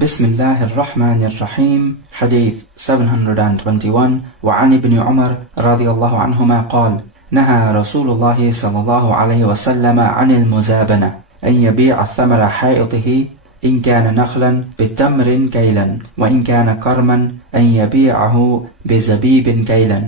Bismillahir Rahmanir Rahim. Hadith 721. وعن ابن عمر رضي الله عنهما قال: نهى رسول الله صلى الله عليه وسلم عن المزابنة أن يبيع الثمر حائطه إن كان نخلا بتمر كيلا، وإن كان كرما أن يبيعه بزبيب كيلا،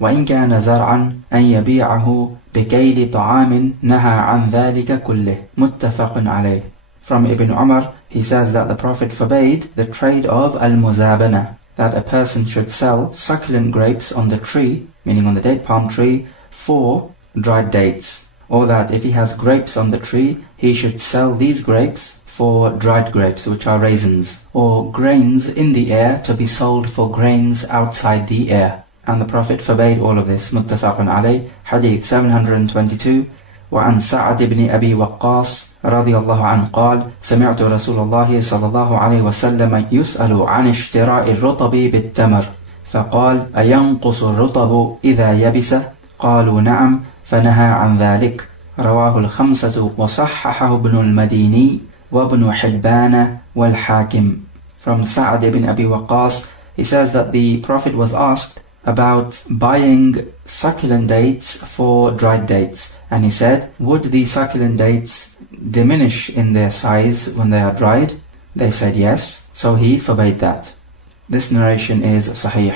وإن كان زرعا أن يبيعه بكيل طعام. نهى عن ذلك كله. متفق عليه. From Ibn Umar, he says that the Prophet forbade the trade of al-muzabana, that a person should sell succulent grapes on the tree, meaning on the date palm tree, for dried dates, or that if he has grapes on the tree, he should sell these grapes for dried grapes, which are raisins, or grains in the air to be sold for grains outside the air. And the Prophet forbade all of this. Muttafaqun alayh. Hadith 722. وعن سعد بن أبي وقاص رضي الله عنه قال: سمعت رسول الله صلى الله عليه وسلم يسأل عن اشتراء الرطب بالتمر، فقال: أينقص الرطب إذا يبس؟ قالوا نعم، فنهى عن ذلك. رواه الخمسة وصححه ابن المديني وابن حبان والحاكم. From Sa'd ibn Abi Waqqas, he says that the Prophet was asked about buying succulent dates for dried dates, and he said, would the succulent dates diminish in their size when they are dried? They said yes, so he forbade that. This narration is sahih.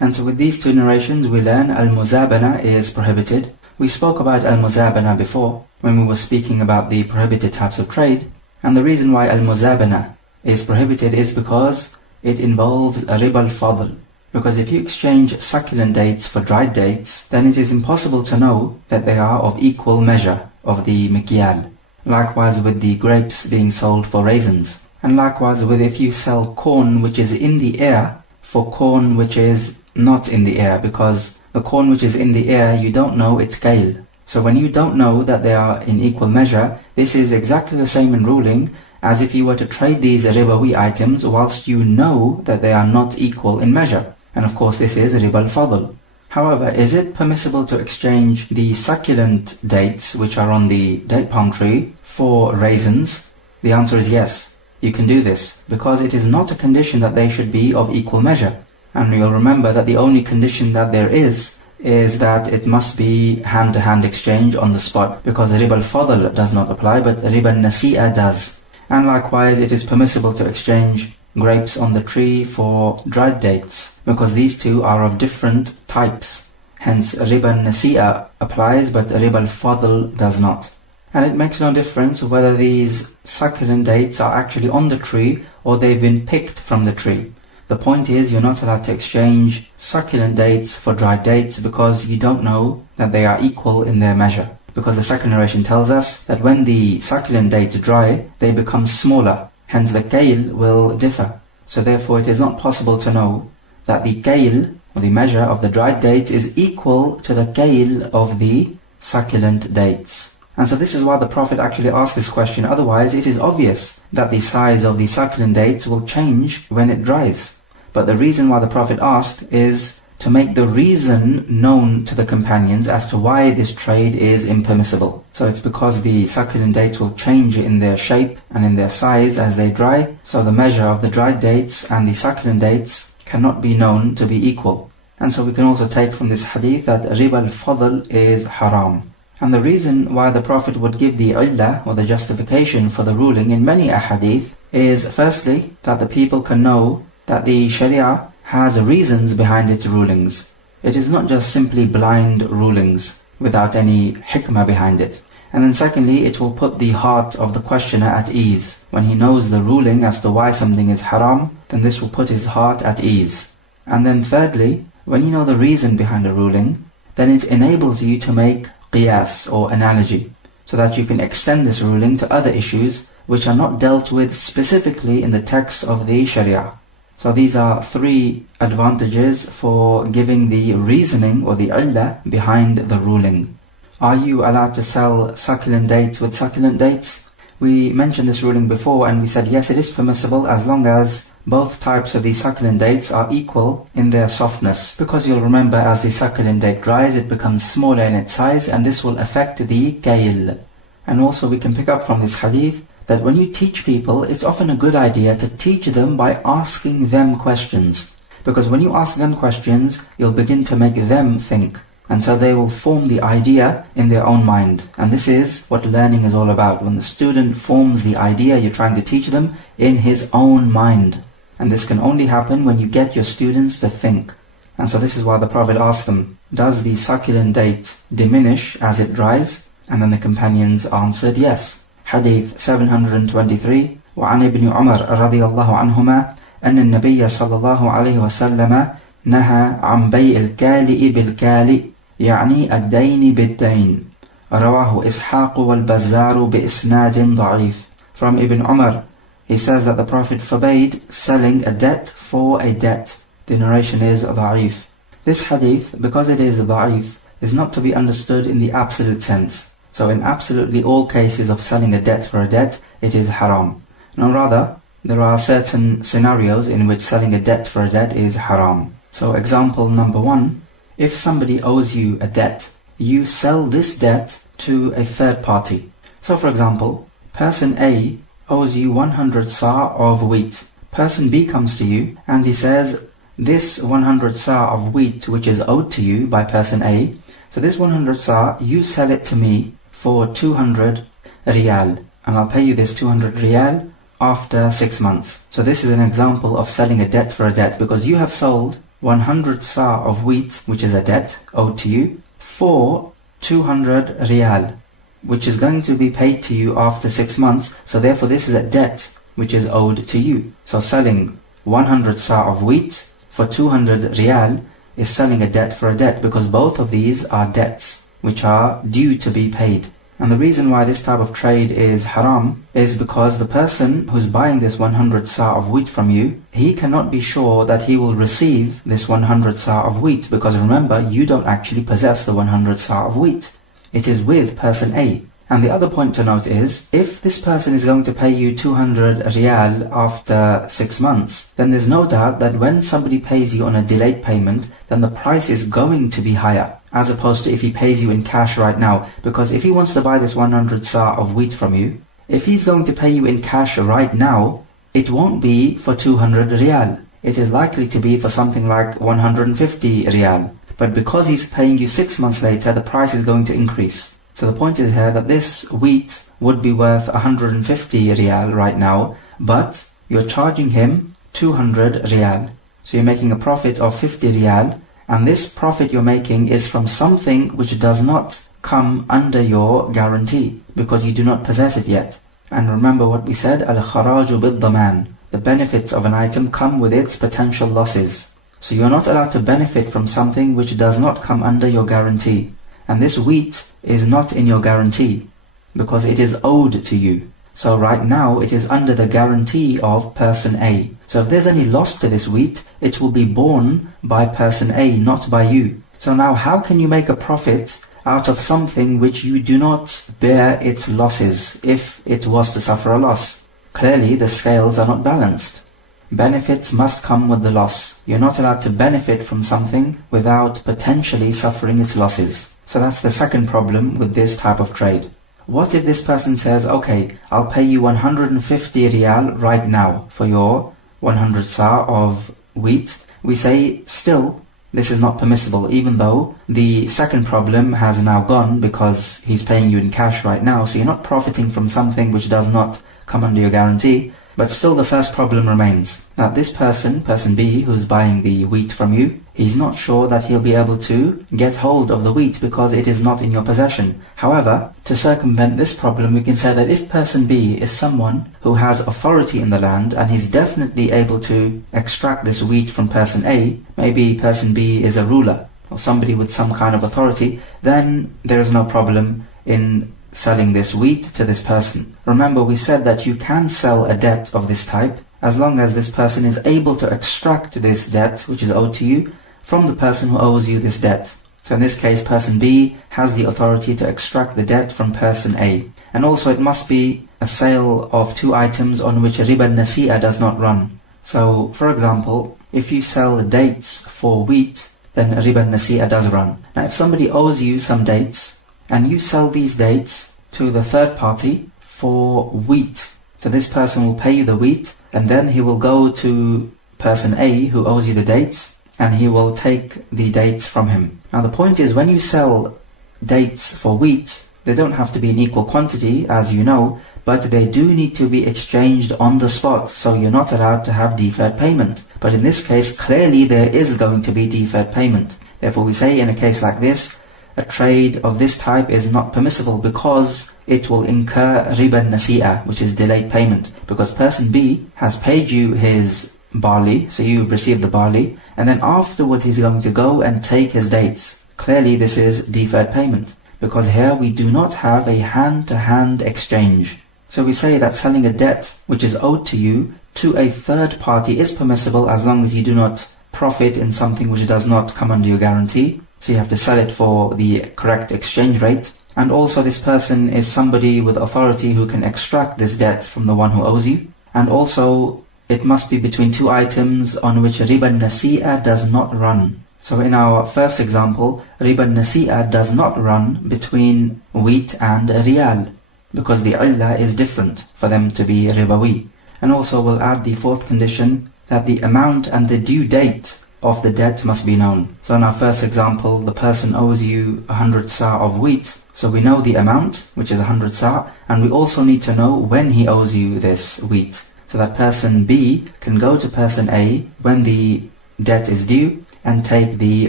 And so with these two narrations we learn al-muzabana is prohibited. We spoke about al-muzabana before when we were speaking about the prohibited types of trade, and the reason why al-muzabana is prohibited is because it involves a riba al-fadl. Because if you exchange succulent dates for dried dates, then it is impossible to know that they are of equal measure of the mikyal. Likewise with the grapes being sold for raisins. And likewise with if you sell corn which is in the air for corn which is not in the air, because the corn which is in the air, you don't know its scale. So when you don't know that they are in equal measure, this is exactly the same in ruling as if you were to trade these ribawi items whilst you know that they are not equal in measure. And of course this is riba al-fadl. However, is it permissible to exchange the succulent dates which are on the date palm tree for raisins? The answer is yes, you can do this, because it is not a condition that they should be of equal measure. And you'll remember that the only condition that there is that it must be hand-to-hand exchange on the spot, because riba al-fadl does not apply, but riba al-nasi'a does. And likewise it is permissible to exchange grapes on the tree for dried dates, because these two are of different types. Hence riba al-nasi'a applies, but riba al-fadl does not. And it makes no difference whether these succulent dates are actually on the tree or they've been picked from the tree. The point is, you're not allowed to exchange succulent dates for dried dates because you don't know that they are equal in their measure. Because the second narration tells us that when the succulent dates dry, they become smaller. Hence the kail will differ. So therefore it is not possible to know that the kail, or the measure of the dried dates, is equal to the kail of the succulent dates. And so this is why the Prophet actually asked this question. Otherwise it is obvious that the size of the succulent dates will change when it dries. But the reason why the Prophet asked is to make the reason known to the companions as to why this trade is impermissible. So it's because the succulent dates will change in their shape and in their size as they dry, so the measure of the dried dates and the succulent dates cannot be known to be equal. And so we can also take from this hadith that riba al-fadl is haram. And the reason why the Prophet would give the illah, or the justification for the ruling in many ahadith, is firstly that the people can know that the Sharia has reasons behind its rulings. It is not just simply blind rulings without any hikmah behind it. And then secondly, it will put the heart of the questioner at ease. When he knows the ruling as to why something is haram, then this will put his heart at ease. And then thirdly, when you know the reason behind a ruling, then it enables you to make qiyas, or analogy, so that you can extend this ruling to other issues which are not dealt with specifically in the text of the Sharia. So these are three advantages for giving the reasoning or the illah behind the ruling. Are you allowed to sell succulent dates with succulent dates? We mentioned this ruling before and we said yes, it is permissible as long as both types of the succulent dates are equal in their softness. Because you'll remember as the succulent date dries, it becomes smaller in its size and this will affect the kail. And also we can pick up from this hadith that when you teach people, it's often a good idea to teach them by asking them questions. Because when you ask them questions, you'll begin to make them think. And so they will form the idea in their own mind. And this is what learning is all about. When the student forms the idea you're trying to teach them in his own mind. And this can only happen when you get your students to think. And so this is why the Prophet asked them, does the succulent date diminish as it dries? And then the companions answered yes. Hadith 723, وعن ابن عمر رضي الله عنهما أن النبي صلى الله عليه وسلم نهى عن بيع الكالئ بالكالئ يعني الدين بالدين. رواه إسحاق والبزار بإسناد ضعيف. From Ibn Umar, he says that the Prophet forbade selling a debt for a debt. The narration is ضعيف. This hadith, because it is ضعيف, is not to be understood in the absolute sense. So in absolutely all cases of selling a debt for a debt, it is haram. No, rather, there are certain scenarios in which selling a debt for a debt is haram. So example number 1, if somebody owes you a debt, you sell this debt to a third party. So for example, person A owes you 100 sa of wheat. Person B comes to you and he says, this 100 sa of wheat which is owed to you by person A, so this 100 sa, you sell it to me for 200 riyal, and I'll pay you this 200 riyal after 6 months. So this is an example of selling a debt for a debt, because you have sold 100 sa of wheat, which is a debt owed to you, for 200 riyal, which is going to be paid to you after 6 months. So therefore this is a debt which is owed to you. So selling 100 sa of wheat for 200 riyal is selling a debt for a debt, because both of these are debts which are due to be paid. And the reason why this type of trade is haram is because the person who's buying this 100 sa of wheat from you, he cannot be sure that he will receive this 100 sa of wheat, because remember, you don't actually possess the 100 sa of wheat. It is with person A. And the other point to note is, if this person is going to pay you 200 riyal after 6 months, then there's no doubt that when somebody pays you on a delayed payment, then the price is going to be higher, as opposed to if he pays you in cash right now. Because if he wants to buy this 100 sa of wheat from you, if he's going to pay you in cash right now, it won't be for 200 riyal. It is likely to be for something like 150 riyal. But because he's paying you 6 months later, the price is going to increase. So the point is here that this wheat would be worth 150 riyal right now, but you're charging him 200 riyal. So you're making a profit of 50 riyal, and this profit you're making is from something which does not come under your guarantee, because you do not possess it yet. And remember what we said, al-kharaju bid-daman. The benefits of an item come with its potential losses. So you're not allowed to benefit from something which does not come under your guarantee. And this wheat is not in your guarantee, because it is owed to you. So right now it is under the guarantee of person A. So if there's any loss to this wheat, it will be borne by person A, not by you. So now how can you make a profit out of something which you do not bear its losses if it was to suffer a loss? Clearly the scales are not balanced. Benefits must come with the loss. You're not allowed to benefit from something without potentially suffering its losses. So that's the second problem with this type of trade. What if this person says, okay, I'll pay you 150 riyal right now for your 100 sa of wheat? We say, still, this is not permissible, even though the second problem has now gone because he's paying you in cash right now. So you're not profiting from something which does not come under your guarantee. But still the first problem remains. Now this person B, who's buying the wheat from you, he's not sure that he'll be able to get hold of the wheat because it is not in your possession. However, to circumvent this problem, we can say that if person B is someone who has authority in the land and he's definitely able to extract this wheat from person A, maybe person B is a ruler or somebody with some kind of authority, then there is no problem in selling this wheat to this person. Remember, we said that you can sell a debt of this type as long as this person is able to extract this debt which is owed to you from the person who owes you this debt. So in this case, person B has the authority to extract the debt from person A. And also it must be a sale of two items on which ripeness does not run. So for example, if you sell dates for wheat, then ripeness does run. Now if somebody owes you some dates and you sell these dates to the third party for wheat, So this person will pay you the wheat, and then he will go to person A who owes you the dates, and he will take the dates from him. Now the point is, when you sell dates for wheat, they don't have to be in equal quantity, as you know, but they do need to be exchanged on the spot, so you're not allowed to have deferred payment. But in this case, clearly there is going to be deferred payment. Therefore we say in a case like this, a trade of this type is not permissible because it will incur ripen nasi'ah, which is delayed payment. Because person B has paid you his barley, so you've received the barley, and then afterwards he's going to go and take his dates. Clearly this is deferred payment, because here we do not have a hand-to-hand exchange. So we say that selling a debt which is owed to you to a third party is permissible as long as you do not profit in something which does not come under your guarantee. So you have to sell it for the correct exchange rate. And also this person is somebody with authority who can extract this debt from the one who owes you. And also it must be between two items on which ripen nasi'ah does not run. So in our first example, ripen nasi'ah does not run between wheat and riyal, because the illah is different for them to be ribawi. And also we'll add the fourth condition, that the amount and the due date of the debt must be known. So in our first example, the person owes you 100 sa' of wheat. So we know the amount, which is 100 sa', and we also need to know when he owes you this wheat. So that person B can go to person A when the debt is due and take the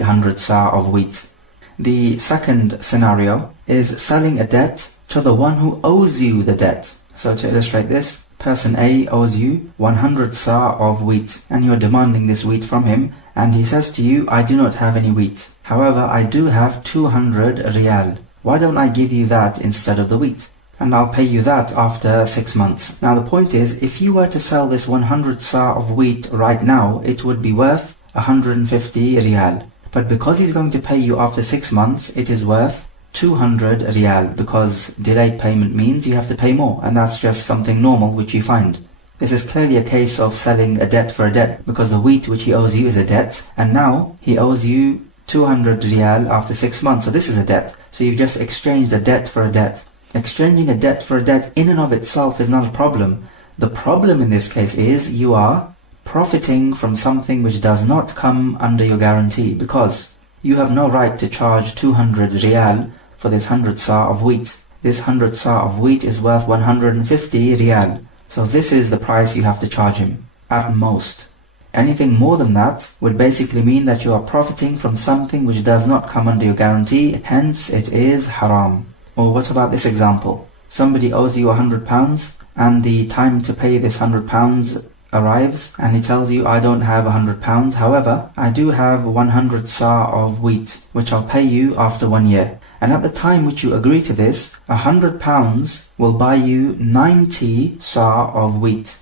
100 sa' of wheat. The second scenario is selling a debt to the one who owes you the debt. So to illustrate this, person A owes you 100 sa' of wheat, and you're demanding this wheat from him, and he says to you, I do not have any wheat. However, I do have 200 riyal. Why don't I give you that instead of the wheat? And I'll pay you that after 6 months. Now the point is, if you were to sell this 100 sa' of wheat right now, it would be worth 150 riyal. But because he's going to pay you after 6 months, it is worth 200 riyal, because delayed payment means you have to pay more, and that's just something normal which you find. This is clearly a case of selling a debt for a debt, because the wheat which he owes you is a debt, and now he owes you 200 riyal after 6 months, so this is a debt. So you've just exchanged a debt for a debt. Exchanging a debt for a debt in and of itself is not a problem. The problem in this case is you are profiting from something which does not come under your guarantee, because you have no right to charge 200 riyal for this 100 sa' of wheat. This 100 sa' of wheat is worth 150 riyal. So this is the price you have to charge him, at most. Anything more than that would basically mean that you are profiting from something which does not come under your guarantee, hence it is haram. Or what about this example? Somebody owes you £100, and the time to pay this £100 arrives, and he tells you, I don't have £100, however, I do have 100 sa' of wheat, which I'll pay you after 1 year. And at the time which you agree to this, £100 will buy you 90 sa' of wheat.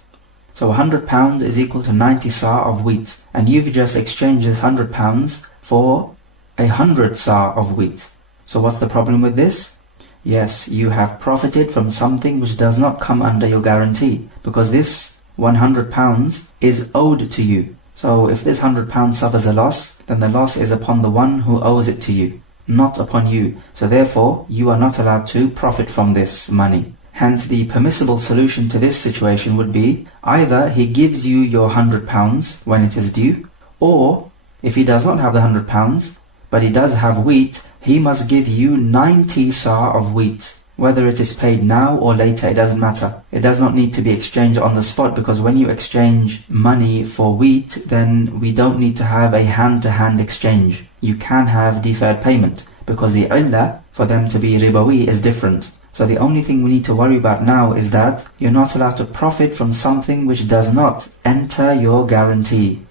So £100 is equal to 90 sa' of wheat, and you've just exchanged this £100 for 100 sa' of wheat. So what's the problem with this? Yes, you have profited from something which does not come under your guarantee, because this £100 is owed to you. So if this £100 suffers a loss, then the loss is upon the one who owes it to you, not upon you. So therefore, you are not allowed to profit from this money. Hence, the permissible solution to this situation would be either he gives you your £100 when it is due, or if he does not have the £100, but he does have wheat, he must give you 90 sa' of wheat. Whether it is paid now or later, it doesn't matter. It does not need to be exchanged on the spot, because when you exchange money for wheat, then we don't need to have a hand-to-hand exchange. You can have deferred payment, because the illah for them to be ribawi is different. So the only thing we need to worry about now is that you're not allowed to profit from something which does not enter your guarantee.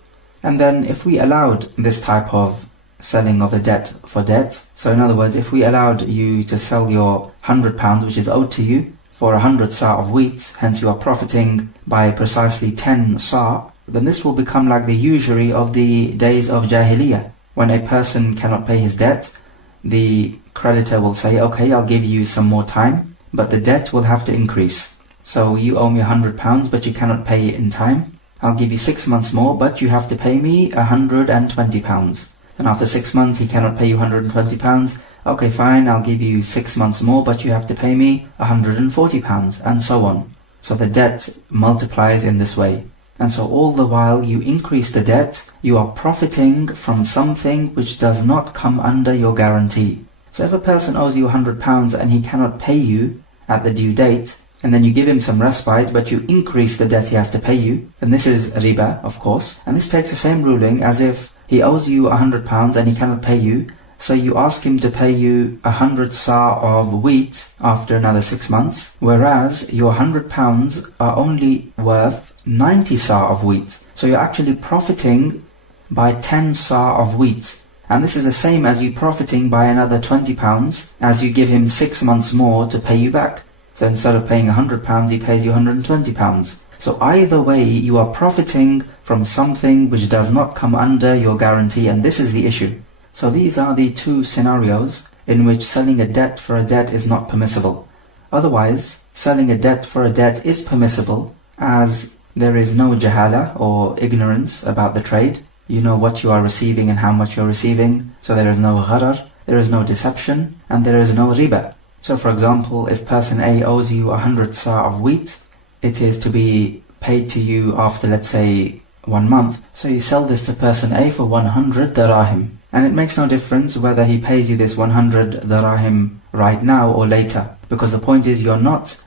And then if we allowed this type of selling of a debt for debt, so in other words, if we allowed you to sell your £100 which is owed to you for 100 sa' of wheat, hence you are profiting by precisely 10 sa', then this will become like the usury of the days of Jahiliyyah. When a person cannot pay his debt, the creditor will say, okay, I'll give you some more time, but the debt will have to increase. So you owe me £100, but you cannot pay it in time. I'll give you 6 months more, but you have to pay me £120. Then after 6 months, he cannot pay you £120. Okay, fine, I'll give you 6 months more, but you have to pay me £140, and so on. So the debt multiplies in this way. And so all the while you increase the debt, you are profiting from something which does not come under your guarantee. So if a person owes you £100 and he cannot pay you at the due date, and then you give him some respite, but you increase the debt he has to pay you, then this is riba, of course. And this takes the same ruling as if he owes you £100 and he cannot pay you, so you ask him to pay you 100 sa of wheat after another 6 months, whereas your £100 are only worth 90 sa of wheat. So you're actually profiting by 10 sa of wheat. And this is the same as you profiting by another £20 as you give him 6 months more to pay you back. So instead of paying £100, he pays you £120. So either way, you are profiting from something which does not come under your guarantee, and this is the issue. So these are the two scenarios in which selling a debt for a debt is not permissible. Otherwise, selling a debt for a debt is permissible, as there is no jahala or ignorance about the trade. You know what you are receiving and how much you're receiving, so there is no gharar, there is no deception, and there is no riba. So for example, if person A owes you 100 sa of wheat, it is to be paid to you after, let's say, 1 month. So you sell this to person A for 100 dirham. And it makes no difference whether he pays you this 100 dirham right now or later, because the point is you're not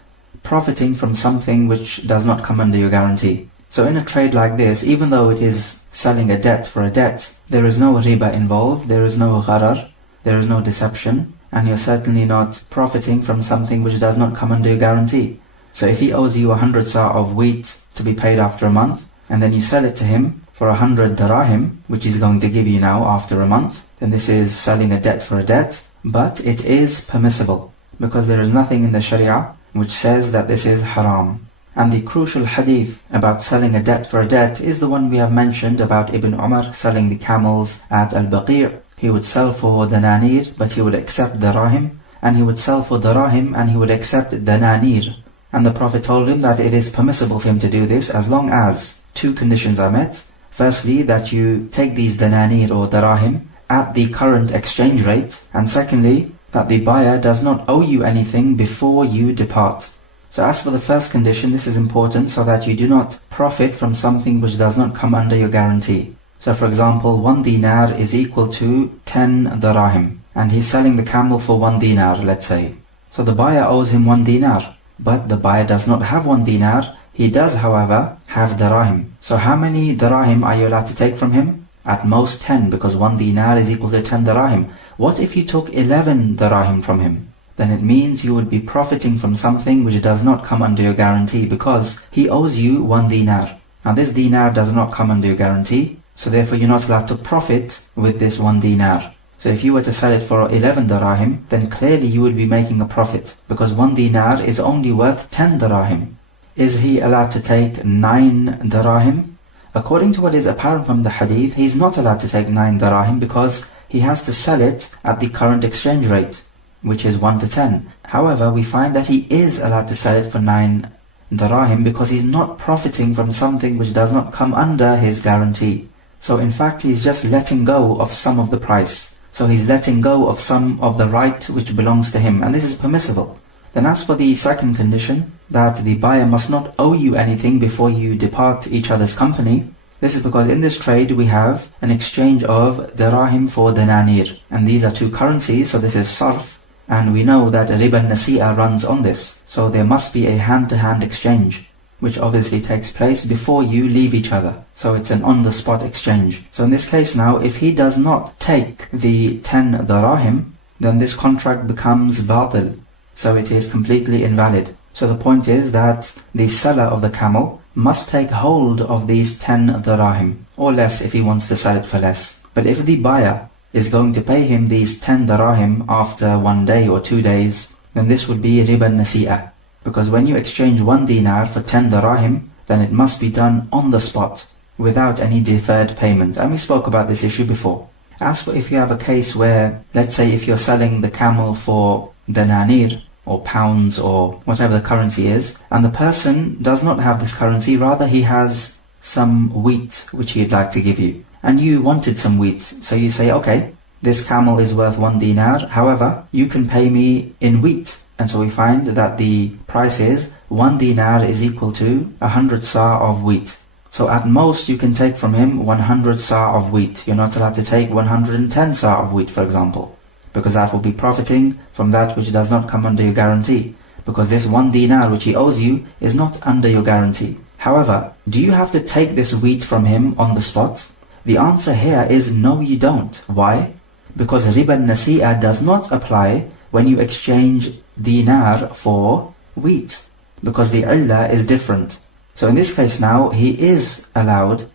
profiting from something which does not come under your guarantee. So in a trade like this, even though it is selling a debt for a debt, there is no riba involved, there is no gharar, there is no deception, and you're certainly not profiting from something which does not come under your guarantee. So if he owes you 100 sa of wheat to be paid after a month, and then you sell it to him for 100 dirham, which he's going to give you now after a month, then this is selling a debt for a debt, but it is permissible, because there is nothing in the Sharia which says that this is haram. And the crucial hadith about selling a debt for a debt is the one we have mentioned about Ibn Umar selling the camels at Al-Baqi'. He would sell for dinaar, but he would accept dirham, and he would sell for dirham and he would accept dinaar. And the Prophet told him that it is permissible for him to do this as long as 2 conditions are met. Firstly, that you take these dinaar or dirham at the current exchange rate, and secondly, that the buyer does not owe you anything before you depart. So as for the first condition, this is important so that you do not profit from something which does not come under your guarantee. So for example, 1 dinar is equal to 10 dirham, and he's selling the camel for 1 dinar, let's say. So the buyer owes him 1 dinar, but the buyer does not have 1 dinar. He does, however, have dirham. So how many dirham are you allowed to take from him? At most 10, because 1 dinar is equal to 10 dirham. What if you took 11 dirham from him? Then it means you would be profiting from something which does not come under your guarantee, because he owes you 1 dinar. Now this dinar does not come under your guarantee, so therefore you're not allowed to profit with this 1 dinar. So if you were to sell it for 11 dirham, then clearly you would be making a profit, because 1 dinar is only worth 10 dirham. Is he allowed to take 9 dirham? According to what is apparent from the hadith, he's not allowed to take 9 dirham because he has to sell it at the current exchange rate, which is 1 to 10. However, we find that he is allowed to sell it for 9 dirham because he's not profiting from something which does not come under his guarantee. So in fact, he's just letting go of some of the price. So he's letting go of some of the right which belongs to him, and this is permissible. Then as for the second condition, that the buyer must not owe you anything before you depart each other's company, this is because in this trade we have an exchange of dirham for dinaar, and these are 2 currencies, so this is sarf, and we know that ripen nasi'a runs on this, so there must be a hand-to-hand exchange, which obviously takes place before you leave each other, so it's an on-the-spot exchange. So in this case now, if he does not take the 10 dirham, then this contract becomes batil, so it is completely invalid. So the point is that the seller of the camel must take hold of these 10 dirham, or less if he wants to sell it for less. But if the buyer is going to pay him these 10 dirham after 1 day or 2 days, then this would be ripen nasi'a. Because when you exchange 1 dinar for 10 dirham, then it must be done on the spot, without any deferred payment. And we spoke about this issue before. As for if you have a case where, let's say if you're selling the camel for dinaar, or pounds, or whatever the currency is, and the person does not have this currency, rather he has some wheat which he'd like to give you, and you wanted some wheat, so you say, okay, this camel is worth 1 dinar, however, you can pay me in wheat. And so we find that the price is 1 dinar is equal to 100 sa of wheat. So at most you can take from him 100 sa of wheat. You're not allowed to take 110 sa of wheat, for example, because that will be profiting from that which does not come under your guarantee. Because this 1 dinar which he owes you is not under your guarantee. However, do you have to take this wheat from him on the spot? The answer here is no, you don't. Why? Because ripen nasi'ah does not apply when you exchange dinar for wheat, because the illah is different. So in this case now, he is allowed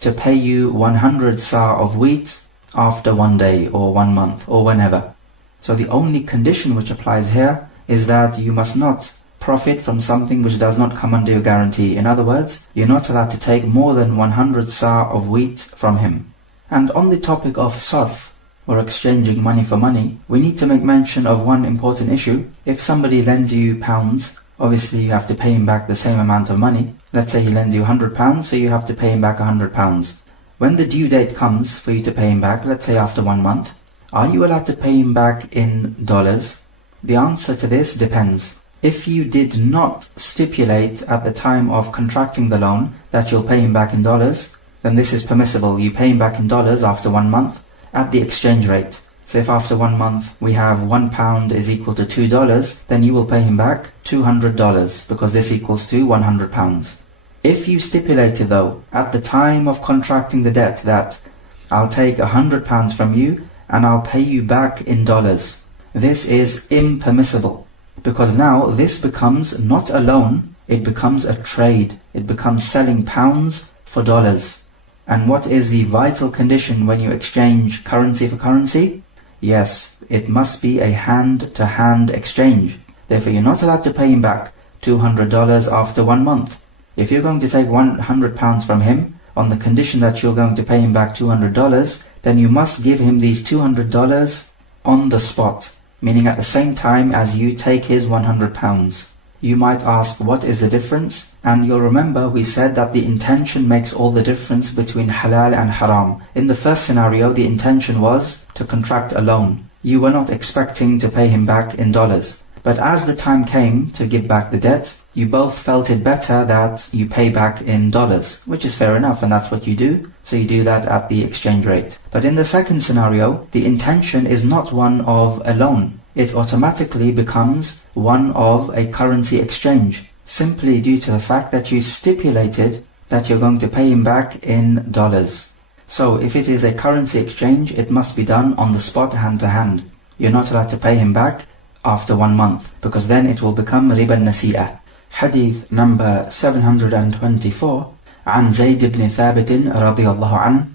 to pay you 100 sa of wheat after 1 day or 1 month or whenever. So the only condition which applies here is that you must not profit from something which does not come under your guarantee. In other words, you're not allowed to take more than 100 sa of wheat from him. And on the topic of sarf, or exchanging money for money, we need to make mention of one important issue. If somebody lends you pounds, obviously you have to pay him back the same amount of money. Let's say he lends you 100 pounds, so you have to pay him back 100 pounds. When the due date comes for you to pay him back, let's say after 1 month, are you allowed to pay him back in dollars? The answer to this depends. If you did not stipulate at the time of contracting the loan that you'll pay him back in dollars, then this is permissible. You pay him back in dollars after 1 month at the exchange rate. So if after 1 month we have 1 pound is equal to $2, then you will pay him back $200, because this equals to 100 pounds. If you stipulated though, at the time of contracting the debt, that I'll take 100 pounds from you and I'll pay you back in dollars, this is impermissible, because now this becomes not a loan, it becomes a trade. It becomes selling pounds for dollars. And what is the vital condition when you exchange currency for currency? Yes, it must be a hand-to-hand exchange. Therefore, you're not allowed to pay him back $200 after 1 month. If you're going to take 100 pounds from him on the condition that you're going to pay him back $200, then you must give him these $200 on the spot, meaning at the same time as you take his 100 pounds. You might ask, what is the difference? And you'll remember we said that the intention makes all the difference between halal and haram. In the first scenario, the intention was to contract a loan. You were not expecting to pay him back in dollars. But as the time came to give back the debt, you both felt it better that you pay back in dollars, which is fair enough, and that's what you do. So you do that at the exchange rate. But in the second scenario, the intention is not one of a loan. It automatically becomes one of a currency exchange, simply due to the fact that you stipulated that you're going to pay him back in dollars. So if it is a currency exchange, it must be done on the spot, hand to hand. You're not allowed to pay him back after 1 month, because then it will become ripen nasi'ah. Hadith number 724. عن زيد بن ثابت رضي الله عنه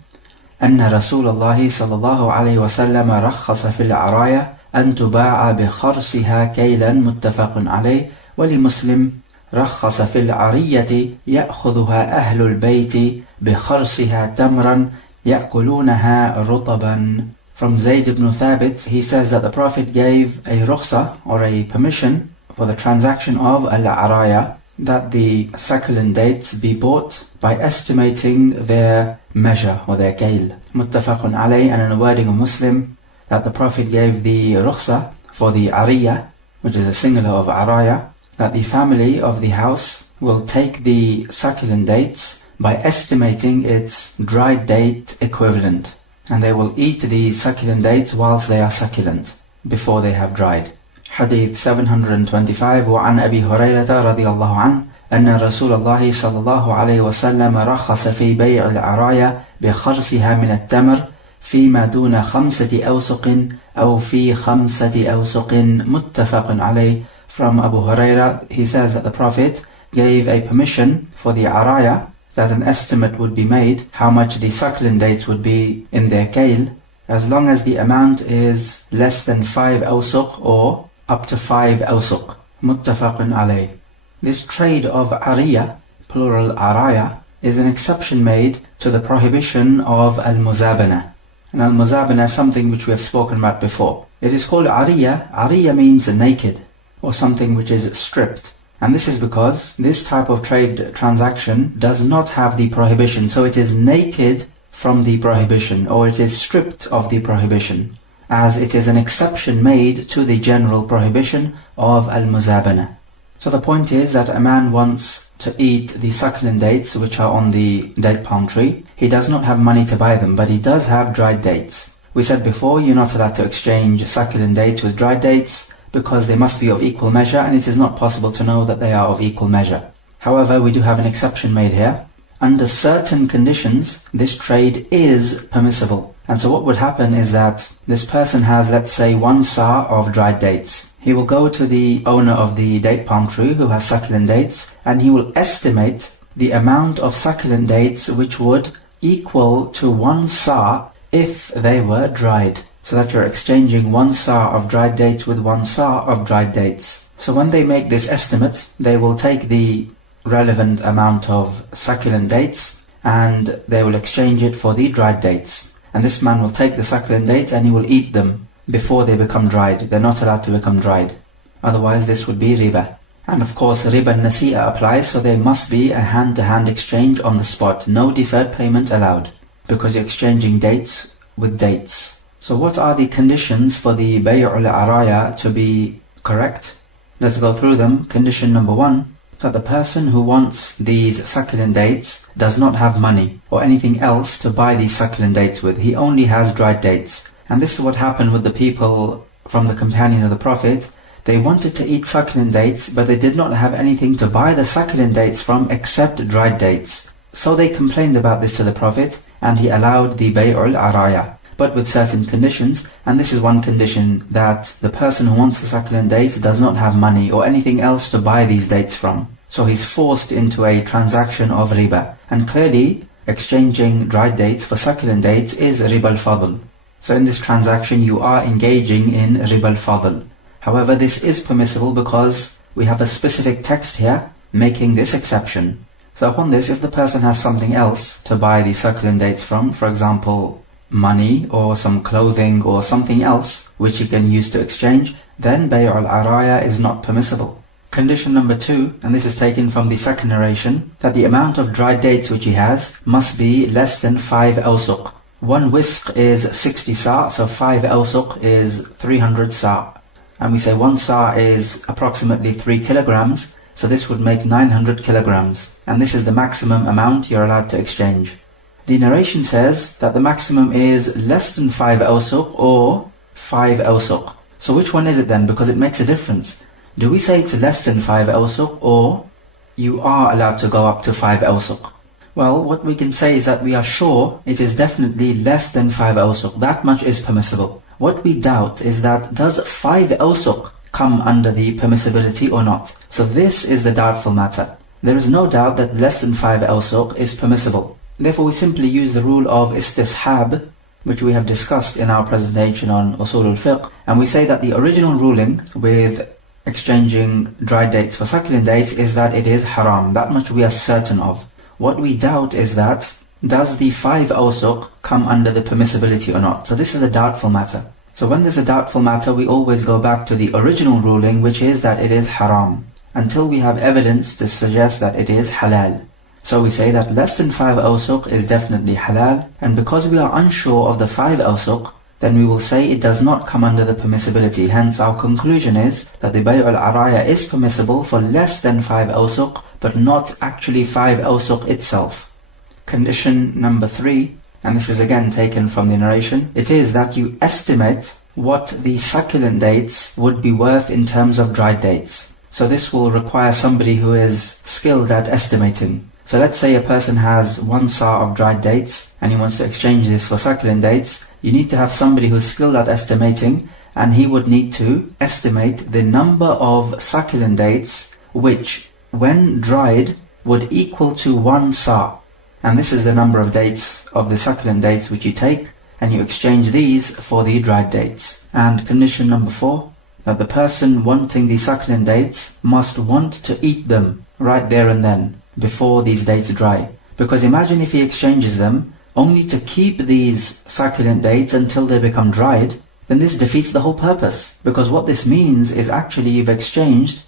أن رسول الله صلى الله عليه وسلم رخص في العراية أن تباع بخرصها كيلا متفق عليه. ولمسلم رخص في العرية يأخذها أهل البيت بخرصها تمرا يأكلونها رطبا. From Zayd ibn Thabit, he says that the Prophet gave a rukhsa, or a permission, for the transaction of al-araya, that the succulent dates be bought by estimating their measure, or their kail. Muttafaqun alayh. And in the wording of Muslim, that the Prophet gave the rukhsa for the ariya, which is a singular of araya, that the family of the house will take the succulent dates by estimating its dried date equivalent. And they will eat these succulent dates whilst they are succulent, before they have dried. Hadith 725. وعن أبي هريرة رضي الله عنه أن رسول الله صلى الله عليه وسلم رخص في بيع العرايا بخرصها من التمر فيما دون 5 أوسق أو في 5 أوسق متفق عليه. From Abu Huraira, he says that the Prophet gave a permission for the araya, that an estimate would be made how much the succulent dates would be in their kail, as long as the amount is less than 5 awsuq or up to 5 awsuq. Muttafaqun alayh. This trade of ariya, plural araya, is an exception made to the prohibition of al-muzabana. And al-muzabana is something which we have spoken about before. It is called ariya. Ariya means naked, or something which is stripped. And this is because this type of trade transaction does not have the prohibition. So it is naked from the prohibition, or it is stripped of the prohibition. as it is an exception made to the general prohibition of al-muzabana. So the point is that a man wants to eat the succulent dates which are on the date palm tree. He does not have money to buy them, but he does have dried dates. We said before, you're not allowed to exchange succulent dates with dried dates because they must be of equal measure, and it is not possible to know that they are of equal measure. However, we do have an exception made here. Under certain conditions, this trade is permissible. And so what would happen is that this person has, let's say, 1 sa of dried dates. He will go to the owner of the date palm tree who has succulent dates, and he will estimate the amount of succulent dates which would equal to 1 sa if they were dried. So that you're exchanging 1 sa of dried dates with 1 sa of dried dates. So when they make this estimate, they will take the relevant amount of succulent dates and they will exchange it for the dried dates. And this man will take the succulent dates and he will eat them before they become dried. They're not allowed to become dried. Otherwise this would be riba. And of course ripen nasi'a applies, so there must be a hand-to-hand exchange on the spot. No deferred payment allowed, because you're exchanging dates with dates. So what are the conditions for the bay'ul araya to be correct? Let's go through them. Condition number 1, that the person who wants these succulent dates does not have money or anything else to buy these succulent dates with. He only has dried dates. And this is what happened with the people from the companions of the Prophet. They wanted to eat succulent dates, but they did not have anything to buy the succulent dates from except dried dates. So they complained about this to the Prophet, and he allowed the bay'ul araya, but with certain conditions. And this is one condition, that the person who wants the succulent dates does not have money or anything else to buy these dates from. So he's forced into a transaction of riba. And clearly, exchanging dried dates for succulent dates is riba al-fadl. So in this transaction you are engaging in riba al-fadl. However, this is permissible because we have a specific text here making this exception. So upon this, if the person has something else to buy the succulent dates from, for example, money or some clothing or something else which he can use to exchange, then bay'ul araya is not permissible. Condition number 2, and this is taken from the second narration, that the amount of dried dates which he has must be less than 5 awsuq. 1 wisq is 60 sa, so 5 awsuq is 300 sa. And we say 1 sa is approximately 3 kilograms, so this would make 900 kilograms. And this is the maximum amount you're allowed to exchange. The narration says that the maximum is less than 5 awsuq or 5 awsuq. So which one is it then? Because it makes a difference. Do we say it's less than 5 awsuq, or you are allowed to go up to 5 awsuq? Well, what we can say is that we are sure it is definitely less than 5 awsuq. That much is permissible. What we doubt is that does 5 awsuq come under the permissibility or not? So this is the doubtful matter. There is no doubt that less than 5 awsuq is permissible. Therefore we simply use the rule of istishab, which we have discussed in our presentation on usul al-fiqh, and we say that the original ruling with exchanging dried dates for succulent dates is that it is haram. That much we are certain of. What we doubt is that does the 5 awsuq come under the permissibility or not? So this is a doubtful matter. So when there's a doubtful matter, we always go back to the original ruling, which is that it is haram, until we have evidence to suggest that it is halal. So we say that less than 5 awsuq is definitely halal, and because we are unsure of the 5 awsuq, then we will say it does not come under the permissibility. Hence our conclusion is that the bay'ul araya is permissible for less than 5 awsuq, but not actually 5 awsuq itself. Condition number 3, and this is again taken from the narration, it is that you estimate what the succulent dates would be worth in terms of dried dates. So this will require somebody who is skilled at estimating. So let's say a person has 1 sa of dried dates and he wants to exchange this for succulent dates. You need to have somebody who's skilled at estimating, and he would need to estimate the number of succulent dates which, when dried, would equal to 1 sa. And this is the number of dates of the succulent dates which you take, and you exchange these for the dried dates. And condition number 4, that the person wanting the succulent dates must want to eat them right there and then, before these dates dry. Because imagine if he exchanges them only to keep these succulent dates until they become dried, then this defeats the whole purpose. Because what this means is actually you've exchanged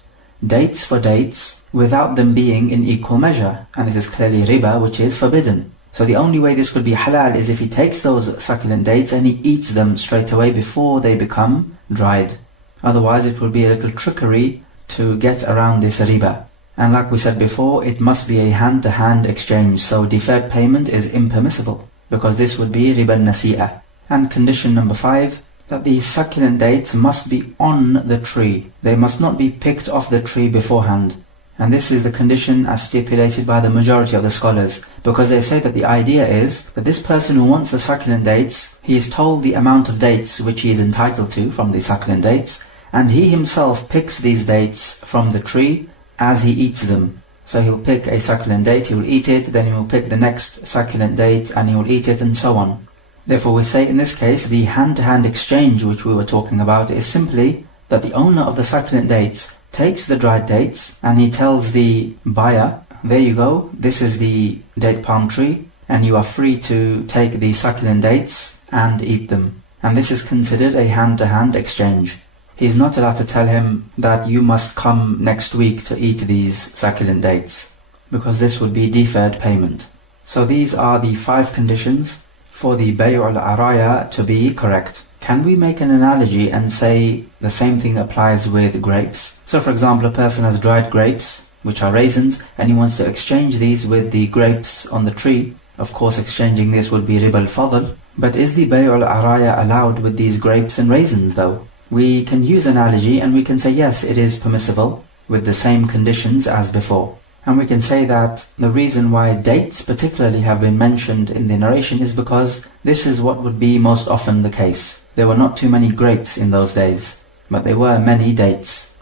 dates for dates without them being in equal measure. And this is clearly riba, which is forbidden. So the only way this could be halal is if he takes those succulent dates and he eats them straight away before they become dried. Otherwise it would be a little trickery to get around this riba. And like we said before, it must be a hand-to-hand exchange, so deferred payment is impermissible, because this would be riba nasi'ah. And condition number 5, that the succulent dates must be on the tree. They must not be picked off the tree beforehand. And this is the condition as stipulated by the majority of the scholars, because they say that the idea is that this person who wants the succulent dates, he is told the amount of dates which he is entitled to from the succulent dates, and he himself picks these dates from the tree as he eats them. So he'll pick a succulent date, he will eat it, then he will pick the next succulent date and he will eat it, and so on. Therefore we say in this case the hand-to-hand exchange which we were talking about is simply that the owner of the succulent dates takes the dried dates and he tells the buyer, there you go, this is the date palm tree and you are free to take the succulent dates and eat them. And this is considered a hand-to-hand exchange. He's not allowed to tell him that you must come next week to eat these succulent dates, because this would be deferred payment. So these are the 5 conditions for the bay'ul araya to be correct. Can we make an analogy and say the same thing applies with grapes? So for example, a person has dried grapes, which are raisins, and he wants to exchange these with the grapes on the tree. Of course, exchanging this would be riba al-fadl. But is the bay'ul araya allowed with these grapes and raisins though? We can use analogy and we can say yes, it is permissible with the same conditions as before. And we can say that the reason why dates particularly have been mentioned in the narration is because this is what would be most often the case. There were not too many grapes in those days, but there were many dates.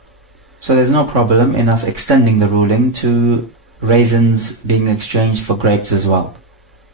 So there's no problem in us extending the ruling to raisins being exchanged for grapes as well.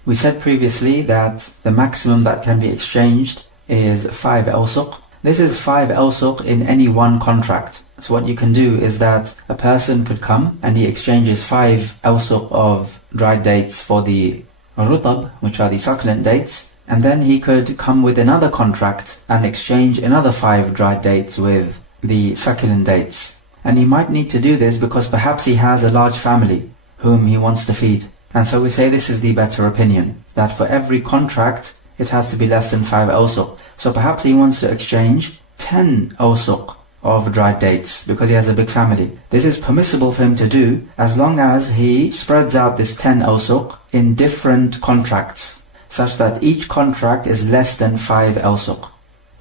We said previously that the maximum that can be exchanged is 5 awsuq. This is 5 awsuq in any one contract. So what you can do is that a person could come and he exchanges 5 awsuq of dried dates for the rutab, which are the succulent dates, and then he could come with another contract and exchange another 5 dried dates with the succulent dates. And he might need to do this because perhaps he has a large family whom he wants to feed. And so we say this is the better opinion, that for every contract it has to be less than 5 awsuq. So perhaps he wants to exchange 10 awsuq of dried dates because he has a big family. This is permissible for him to do as long as he spreads out this 10 awsuq in different contracts, such that each contract is less than 5 awsuq.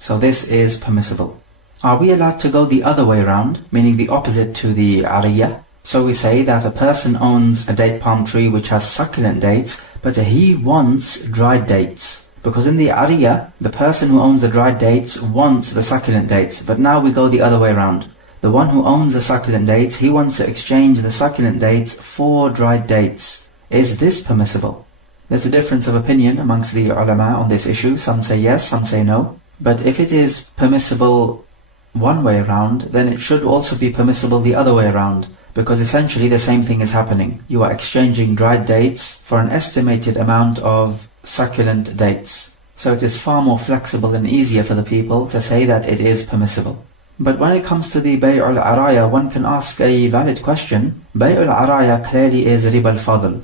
So this is permissible. Are we allowed to go the other way around, meaning the opposite to the ariyah? So we say that a person owns a date palm tree which has succulent dates, but he wants dried dates. Because in the ariyah, the person who owns the dried dates wants the succulent dates. But now we go the other way around. The one who owns the succulent dates, he wants to exchange the succulent dates for dried dates. Is this permissible? There's a difference of opinion amongst the ulama on this issue. Some say yes, some say no. But if it is permissible one way around, then it should also be permissible the other way around. Because essentially the same thing is happening. You are exchanging dried dates for an estimated amount of succulent dates. So it is far more flexible and easier for the people to say that it is permissible. But when it comes to the bay'ul araya, one can ask a valid question. Bay'ul araya clearly is riba al-fadl.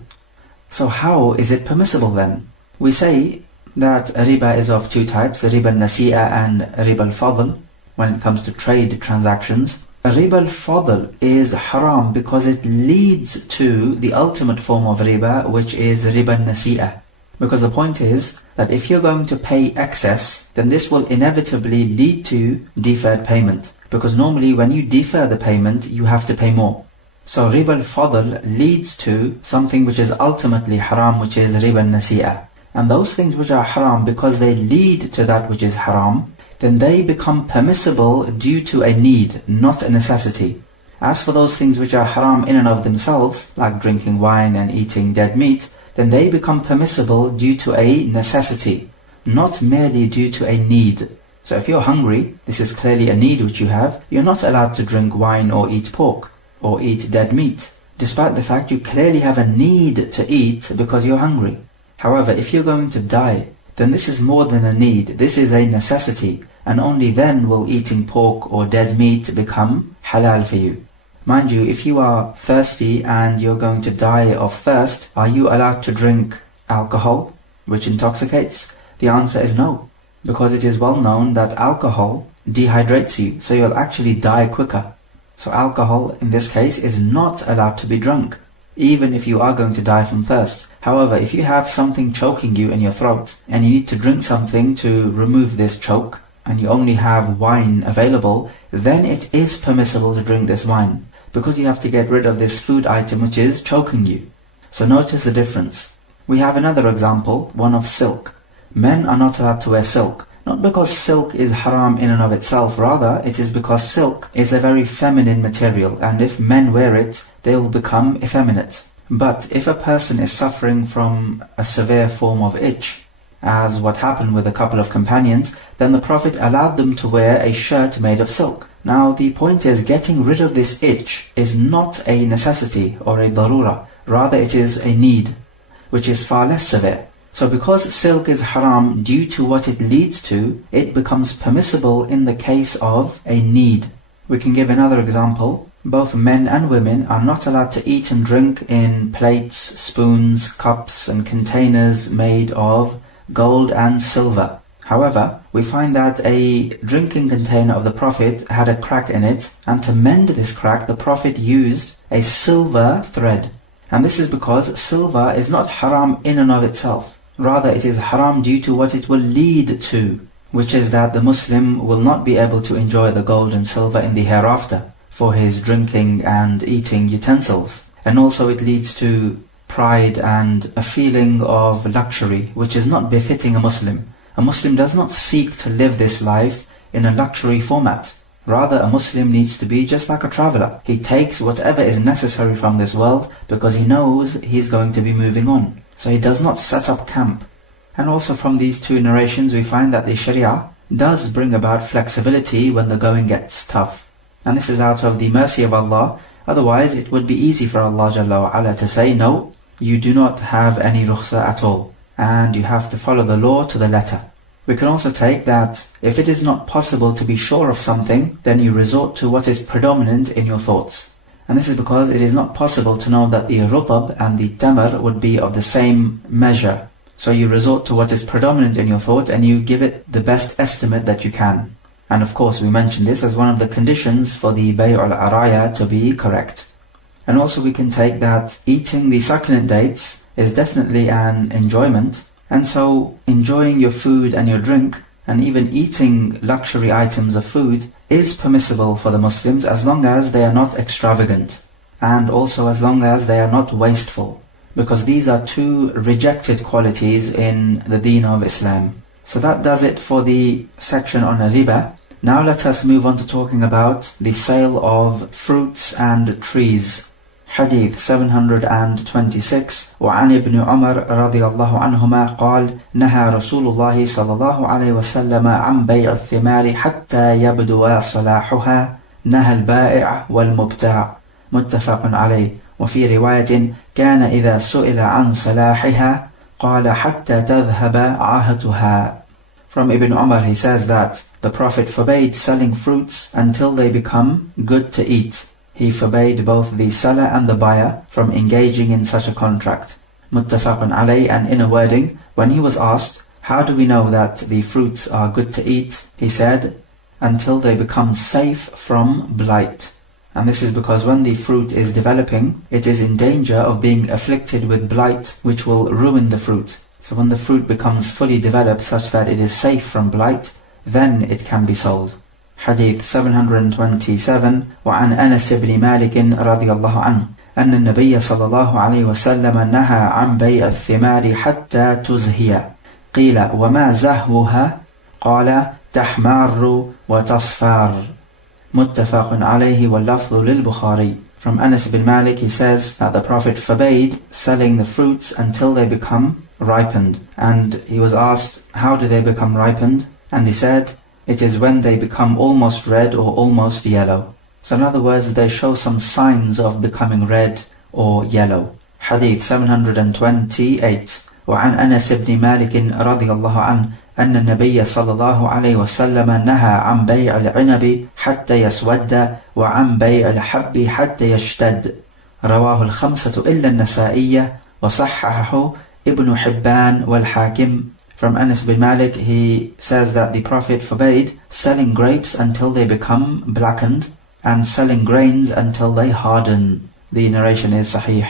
So how is it permissible then? We say that riba is of 2 types, riba al-nasi'ah and riba al-fadl, when it comes to trade transactions. Riba al-fadl is haram because it leads to the ultimate form of riba, which is riba al-nasi'ah. Because the point is that if you're going to pay excess, then this will inevitably lead to deferred payment. Because normally when you defer the payment, you have to pay more. So riba al-fadl leads to something which is ultimately haram, which is riba al-nasi'ah. And those things which are haram, because they lead to that which is haram, then they become permissible due to a need, not a necessity. As for those things which are haram in and of themselves, like drinking wine and eating dead meat, then they become permissible due to a necessity, not merely due to a need. So if you're hungry, this is clearly a need which you have, you're not allowed to drink wine or eat pork or eat dead meat, despite the fact you clearly have a need to eat because you're hungry. However, if you're going to die, then this is more than a need, this is a necessity, and only then will eating pork or dead meat become halal for you. Mind you, if you are thirsty and you're going to die of thirst, are you allowed to drink alcohol, which intoxicates? The answer is no, because it is well known that alcohol dehydrates you, so you'll actually die quicker. So alcohol, in this case, is not allowed to be drunk, even if you are going to die from thirst. However, if you have something choking you in your throat, and you need to drink something to remove this choke, and you only have wine available, then it is permissible to drink this wine, because you have to get rid of this food item which is choking you. So notice the difference. We have another example, one of silk. Men are not allowed to wear silk, not because silk is haram in and of itself, rather it is because silk is a very feminine material, and if men wear it, they will become effeminate. But if a person is suffering from a severe form of itch, as what happened with a couple of companions, then the Prophet allowed them to wear a shirt made of silk. Now the point is, getting rid of this itch is not a necessity or a darura, rather it is a need, which is far less severe. So because silk is haram due to what it leads to, it becomes permissible in the case of a need. We can give another example. Both men and women are not allowed to eat and drink in plates, spoons, cups and containers made of gold and silver. However, we find that a drinking container of the Prophet had a crack in it, and to mend this crack the Prophet used a silver thread. And this is because silver is not haram in and of itself. Rather, it is haram due to what it will lead to, which is that the Muslim will not be able to enjoy the gold and silver in the hereafter for his drinking and eating utensils. And also it leads to pride and a feeling of luxury, which is not befitting a Muslim. A Muslim does not seek to live this life in a luxury format. Rather, a Muslim needs to be just like a traveler. He takes whatever is necessary from this world because he knows he's going to be moving on. So he does not set up camp. And also from these two narrations we find that the Sharia does bring about flexibility when the going gets tough. And this is out of the mercy of Allah. Otherwise it would be easy for Allah Jalla wa Ala to say, no, you do not have any rukhsa at all, and you have to follow the law to the letter. We can also take that if it is not possible to be sure of something, then you resort to what is predominant in your thoughts. And this is because it is not possible to know that the rutab and the tamar would be of the same measure. So you resort to what is predominant in your thought and you give it the best estimate that you can. And of course we mentioned this as one of the conditions for the bay'ul araya to be correct. And also we can take that eating the succulent dates is definitely an enjoyment. And so enjoying your food and your drink and even eating luxury items of food is permissible for the Muslims as long as they are not extravagant. And also as long as they are not wasteful. Because these are two rejected qualities in the deen of Islam. So that does it for the section on riba. Now let us move on to talking about the sale of fruits and trees. Hadith 726 وعن ابن عمر رضي الله عنهما قال نهى رسول الله صلى الله عليه وسلم عن بيع الثمار حتى يبدو صلاحها نهى البائع والمبتاع متفق عليه وفي رواية كان إذا سئل عن صلاحها قال حتى تذهب عاهتها. From Ibn Umar he says that the Prophet forbade selling fruits until they become good to eat. He forbade both the seller and the buyer from engaging in such a contract. Muttafaqun alayh. And in a wording, when he was asked, how do we know that the fruits are good to eat? He said, until they become safe from blight. And this is because when the fruit is developing, it is in danger of being afflicted with blight, which will ruin the fruit. So when the fruit becomes fully developed such that it is safe from blight, then it can be sold. Hadith 727 وعن أنس بن مالك رضي الله عنه أن النبي صلى الله عليه وسلم نهى عن بيع الثمار حتى تزهي قيل وما زهوها قال تحمار وتصفار متفق عليه واللفظ للبخاري. From Anas bin Malik he says that the Prophet forbade selling the fruits until they become ripened. And he was asked, how do they become ripened? And he said, it is when they become almost red or almost yellow. So in other words, they show some signs of becoming red or yellow. Hadith 728 وعن أنس بن مالك رضي الله عنه أن النبي صلى الله عليه وسلم نهى عن بيع العنب حتى يسود وعن بيع الحب حتى يشتد رواه الخمسة إلا النسائية وصححه Ibn Hibban wal Hakim. From Anas bin Malik, he says that the Prophet forbade selling grapes until they become blackened and selling grains until they harden. The narration is sahih.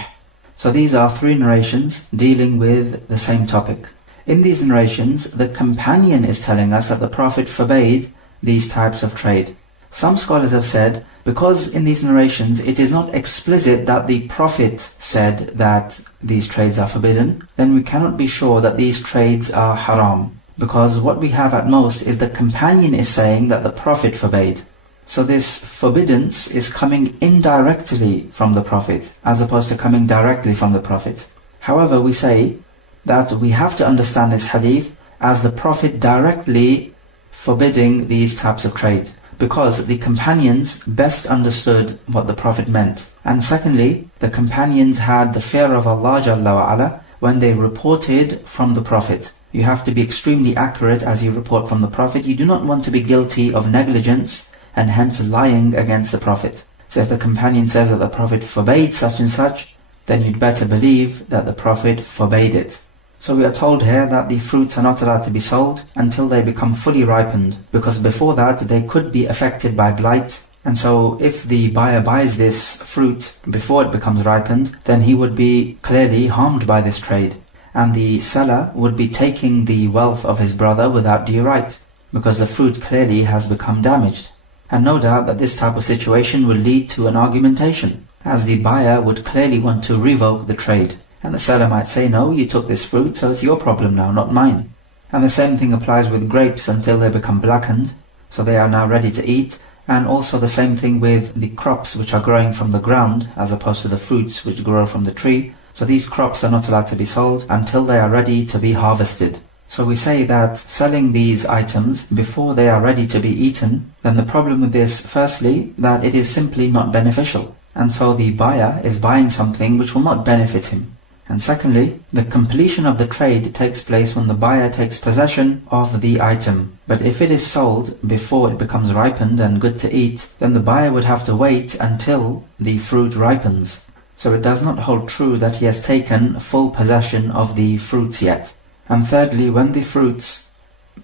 So these are three narrations dealing with the same topic. In these narrations, the companion is telling us that the Prophet forbade these types of trade. Some scholars have said, because in these narrations it is not explicit that the Prophet said that these trades are forbidden, then we cannot be sure that these trades are haram. Because what we have at most is the companion is saying that the Prophet forbade. So this forbiddance is coming indirectly from the Prophet, as opposed to coming directly from the Prophet. However, we say that we have to understand this hadith as the Prophet directly forbidding these types of trade, because the companions best understood what the Prophet meant. And secondly, the companions had the fear of Allah Jalla wa Ala when they reported from the Prophet. You have to be extremely accurate as you report from the Prophet. You do not want to be guilty of negligence and hence lying against the Prophet. So if the companion says that the Prophet forbade such and such, then you'd better believe that the Prophet forbade it. So we are told here that the fruits are not allowed to be sold until they become fully ripened, because before that they could be affected by blight. And so if the buyer buys this fruit before it becomes ripened, then he would be clearly harmed by this trade. And the seller would be taking the wealth of his brother without due right, because the fruit clearly has become damaged. And no doubt that this type of situation will lead to an argumentation, as the buyer would clearly want to revoke the trade. And the seller might say, no, you took this fruit, so it's your problem now, not mine. And the same thing applies with grapes until they become blackened, so they are now ready to eat. And also the same thing with the crops which are growing from the ground, as opposed to the fruits which grow from the tree. So these crops are not allowed to be sold until they are ready to be harvested. So we say that selling these items before they are ready to be eaten, then the problem with this, firstly, that it is simply not beneficial. And so the buyer is buying something which will not benefit him. And secondly, the completion of the trade takes place when the buyer takes possession of the item. But if it is sold before it becomes ripened and good to eat, then the buyer would have to wait until the fruit ripens. So it does not hold true that he has taken full possession of the fruits yet. And thirdly, when the fruits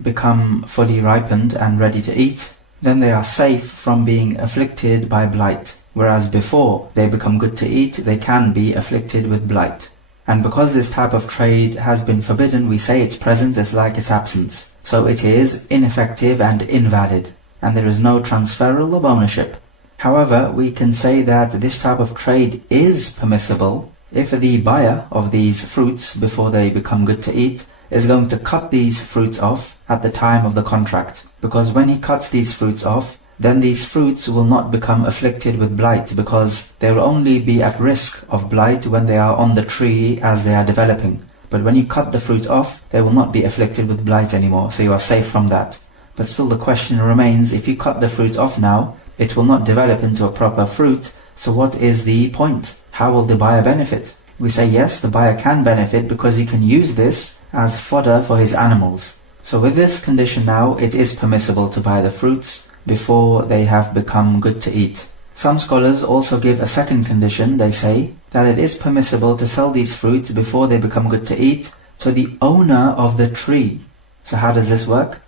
become fully ripened and ready to eat, then they are safe from being afflicted by blight. Whereas before they become good to eat, they can be afflicted with blight. And because this type of trade has been forbidden, we say its presence is like its absence. So it is ineffective and invalid, and there is no transferal of ownership. However, we can say that this type of trade is permissible if the buyer of these fruits, before they become good to eat, is going to cut these fruits off at the time of the contract. Because when he cuts these fruits off, then these fruits will not become afflicted with blight, because they will only be at risk of blight when they are on the tree as they are developing. But when you cut the fruit off, they will not be afflicted with blight anymore, so you are safe from that. But still the question remains, if you cut the fruit off now, it will not develop into a proper fruit, so what is the point? How will the buyer benefit? We say yes, the buyer can benefit because he can use this as fodder for his animals. So with this condition now, it is permissible to buy the fruits before they have become good to eat. Some scholars also give a second condition. They say that it is permissible to sell these fruits before they become good to eat to the owner of the tree. So how does this work?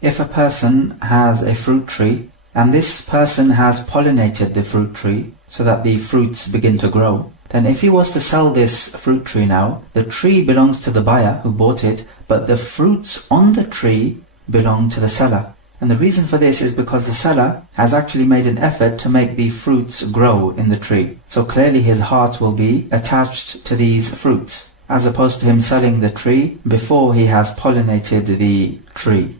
If a person has a fruit tree and this person has pollinated the fruit tree so that the fruits begin to grow, then if he was to sell this fruit tree now, the tree belongs to the buyer who bought it, but the fruits on the tree belong to the seller. And the reason for this is because the seller has actually made an effort to make the fruits grow in the tree. So clearly his heart will be attached to these fruits, as opposed to him selling the tree before he has pollinated the tree.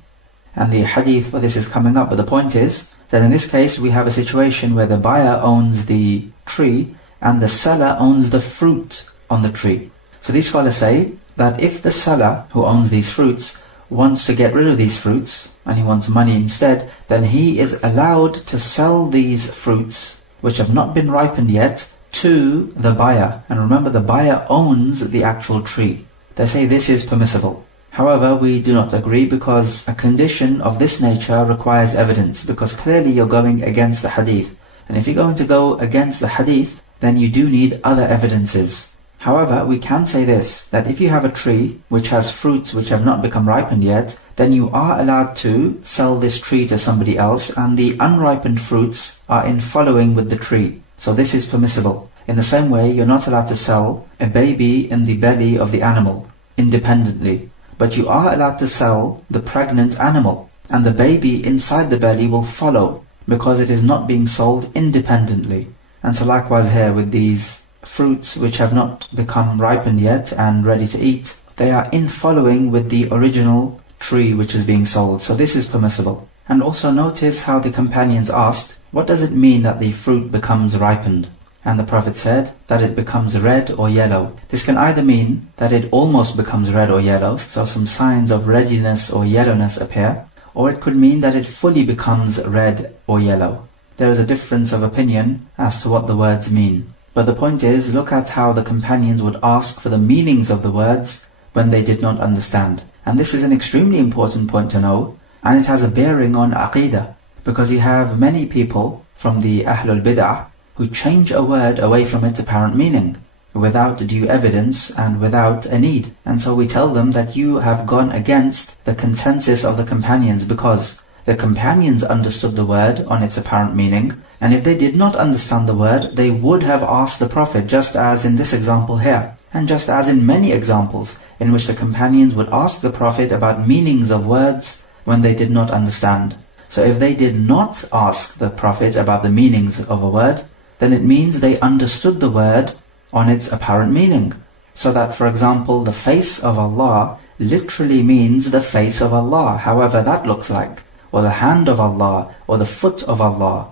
And the hadith for this is coming up, but the point is that in this case we have a situation where the buyer owns the tree and the seller owns the fruit on the tree. So these scholars say that if the seller who owns these fruits wants to get rid of these fruits and he wants money instead, then he is allowed to sell these fruits which have not been ripened yet to the buyer. And remember, the buyer owns the actual tree. They say this is permissible. However, we do not agree, because a condition of this nature requires evidence, because clearly you're going against the hadith. And if you're going to go against the hadith, then you do need other evidences. However, we can say this, that if you have a tree which has fruits which have not become ripened yet, then you are allowed to sell this tree to somebody else, and the unripened fruits are in following with the tree. So this is permissible. In the same way, you're not allowed to sell a baby in the belly of the animal independently, but you are allowed to sell the pregnant animal, and the baby inside the belly will follow, because it is not being sold independently. And so likewise here with these fruits which have not become ripened yet and ready to eat, they are in following with the original tree which is being sold. So this is permissible. And also notice how the companions asked, what does it mean that the fruit becomes ripened? And the Prophet said that it becomes red or yellow. This can either mean that it almost becomes red or yellow, so some signs of reddiness or yellowness appear, or it could mean that it fully becomes red or yellow. There is a difference of opinion as to what the words mean. But the point is, look at how the companions would ask for the meanings of the words when they did not understand. And this is an extremely important point to know, and it has a bearing on Aqidah, because you have many people from the Ahlul Bid'ah who change a word away from its apparent meaning, without due evidence and without a need. And so we tell them that you have gone against the consensus of the companions, because the companions understood the word on its apparent meaning, and if they did not understand the word, they would have asked the Prophet, just as in this example here, and just as in many examples in which the companions would ask the Prophet about meanings of words when they did not understand. So if they did not ask the Prophet about the meanings of a word, then it means they understood the word on its apparent meaning. So that, for example, the face of Allah literally means the face of Allah, however that looks like, or the hand of Allah, or the foot of Allah,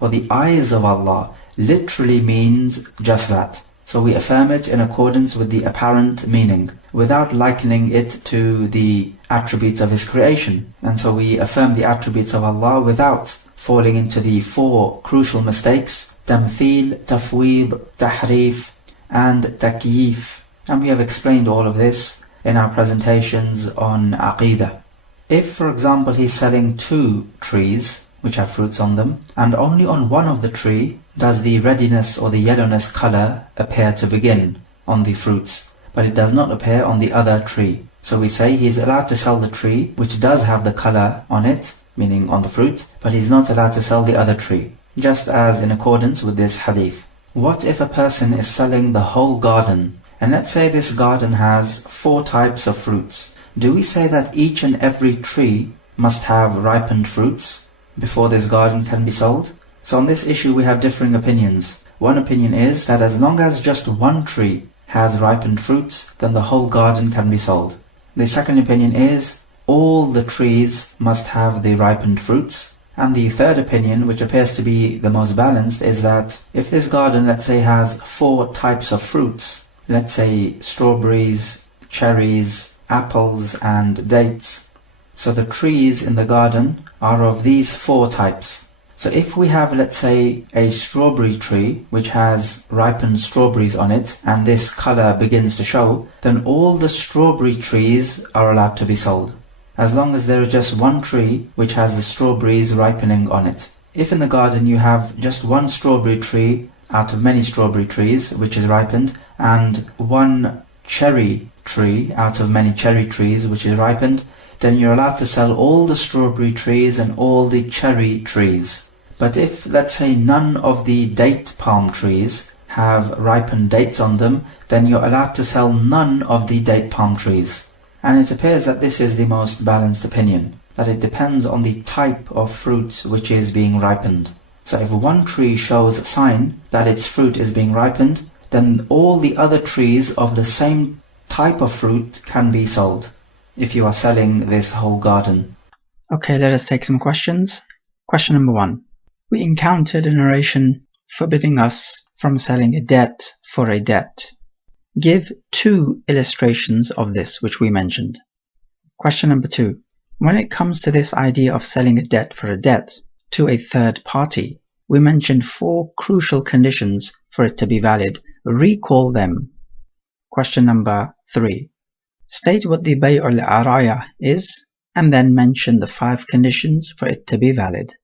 or the eyes of Allah, literally means just that. So we affirm it in accordance with the apparent meaning, without likening it to the attributes of His creation. And so we affirm the attributes of Allah without falling into the four crucial mistakes: tamthil, tafweed, tahrif, and takyif. And we have explained all of this in our presentations on Aqidah. If, for example, he's selling two trees which have fruits on them, and only on one of the tree does the reddiness or the yellowness color appear to begin on the fruits, but it does not appear on the other tree. So we say he is allowed to sell the tree which does have the color on it, meaning on the fruit, but he's not allowed to sell the other tree, just as in accordance with this hadith. What if a person is selling the whole garden, and let's say this garden has 4 types of fruits? Do we say that each and every tree must have ripened fruits before this garden can be sold? So on this issue we have differing opinions. One opinion is that as long as just one tree has ripened fruits, then the whole garden can be sold. The second opinion is all the trees must have the ripened fruits. And the third opinion, which appears to be the most balanced, is that if this garden, let's say, has 4 types of fruits, let's say strawberries, cherries, apples and dates, so the trees in the garden are of these 4 types. So if we have, let's say, a strawberry tree which has ripened strawberries on it, and this color begins to show, then all the strawberry trees are allowed to be sold, as long as there is just one tree which has the strawberries ripening on it. If in the garden you have just one strawberry tree out of many strawberry trees which is ripened, and one cherry tree out of many cherry trees which is ripened, then you're allowed to sell all the strawberry trees and all the cherry trees. But if, let's say, none of the date palm trees have ripened dates on them, then you're allowed to sell none of the date palm trees. And it appears that this is the most balanced opinion, that it depends on the type of fruit which is being ripened. So if one tree shows a sign that its fruit is being ripened, then all the other trees of the same type of fruit can be sold, if you are selling this whole garden. Okay, let us take some questions. Question number 1. We encountered a narration forbidding us from selling a debt for a debt. Give 2 illustrations of this which we mentioned. Question number 2. When it comes to this idea of selling a debt for a debt to a third party, we mentioned 4 crucial conditions for it to be valid. Recall them. Question number 3. State what the bay'ul araya is, and then mention the 5 conditions for it to be valid.